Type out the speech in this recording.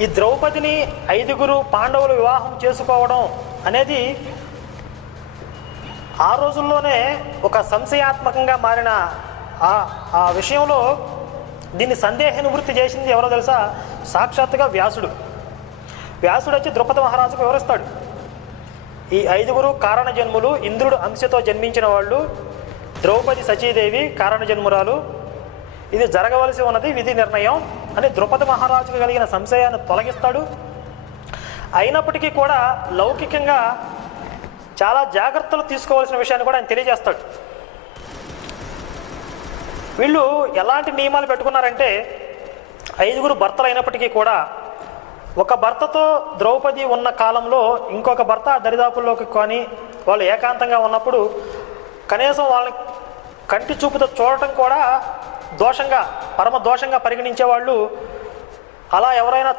ఈ ద్రౌపదిని 5గురు పాండవులు వివాహం చేసుకోవడం అనేది ఆ రోజుల్లోనే ఒక సంశయాత్మకంగా మారిన ఆ విషయంలో దీన్ని సందేహ నివృత్తి చేసింది ఎవరో తెలుసా? సాక్షాత్తుగా వ్యాసుడు. వ్యాసుడు వచ్చి ద్రుపద మహారాజుకు వివరిస్తాడు. ఈ 5గురు కారణ జన్ములు, ఇంద్రుడు అంశతో జన్మించిన వాళ్ళు, ద్రౌపది సచీదేవి కారణ జన్మురాలు, ఇది జరగవలసి ఉన్నది విధి నిర్ణయం అని ద్రుపద మహారాజుకు కలిగిన సంశయాన్ని తొలగిస్తాడు. అయినప్పటికీ కూడా లౌకికంగా చాలా జాగ్రత్తలు తీసుకోవాల్సిన విషయాన్ని కూడా ఆయన తెలియజేస్తాడు. వీళ్ళు ఎలాంటి నియమాలు పెట్టుకున్నారంటే 5గురు భర్తలు అయినప్పటికీ కూడా ఒక భర్తతో ద్రౌపది ఉన్న కాలంలో ఇంకొక భర్త దరిదాపుల్లోకి కానీ వాళ్ళు ఏకాంతంగా ఉన్నప్పుడు కనీసం వాళ్ళని కంటి చూపుతో చూడటం కూడా దోషంగా, పరమ దోషంగా పరిగణించేవాళ్ళు. అలా ఎవరైనా